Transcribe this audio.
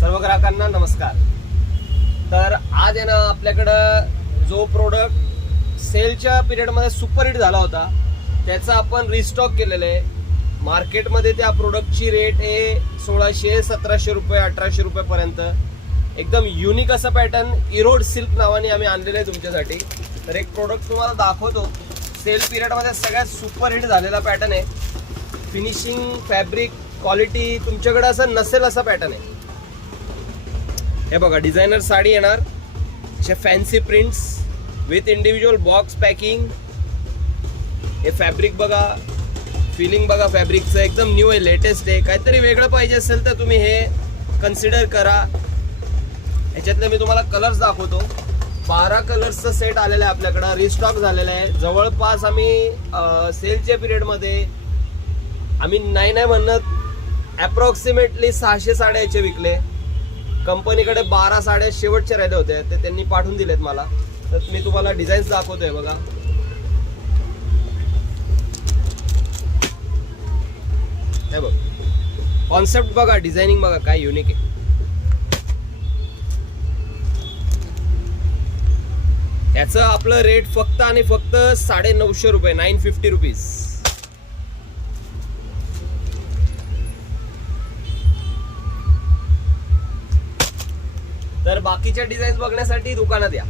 सर्व ग्राहकांना नमस्कार। तर आज आहे ना आपल्याकडं जो प्रोडक्ट सेलच्या पिरियडमध्ये सुपर हिट झाला होता त्याचा आपण रिस्टॉक केलेलं आहे। मार्केटमध्ये त्या प्रोडक्टची रेट आहे 1600-1700 रुपये 1800 रुपयापर्यंत। एकदम युनिक असा पॅटर्न इरोड सिल्क नावाने आम्ही आणलेलं आहे तुमच्यासाठी। तर एक प्रोडक्ट तुम्हाला दाखवतो, सेल पिरियडमध्ये सगळ्यात सुपर हिट झालेला पॅटर्न आहे। फिनिशिंग, फॅब्रिक, क्वालिटी तुमच्याकडे असं नसेल असा पॅटर्न आहे। हे बघा, डिझायनर साडी येणार, अशा fancy prints with individual box packing. हे फॅब्रिक बघा, फिलिंग बघा फॅब्रिकचं, एकदम न्यू आहे, लेटेस्ट आहे। काहीतरी वेगळं पाहिजे असेल तर तुम्ही हे कन्सिडर करा। ह्याच्यातले मी तुम्हाला कलर्स दाखवतो। 12 कलर्सचा सेट आलेला आहे आपल्याकडं, रिस्टॉक झालेला आहे। जवळपास आम्ही सेलच्या पिरियडमध्ये आम्ही नाही म्हणत अप्रॉक्सिमेटली 600 साड्या याचे विकले। कंपनीकडे 12 साड्या शेवटच्या राहिल्या होत्या, ते त्यांनी पाठवून दिलेत मला। तर मी तुम्हाला डिझाईन्स दाखवतोय बघा। हे बघ, कॉन्सेप्ट बघा, डिझायनिंग बघा, काय युनिक आहे। याचं आपलं रेट फक्त आणि फक्त 950 रुपये, 950 रुपीज। तर बाकीच्या डिझाईन्स बघण्यासाठी दुकानात या।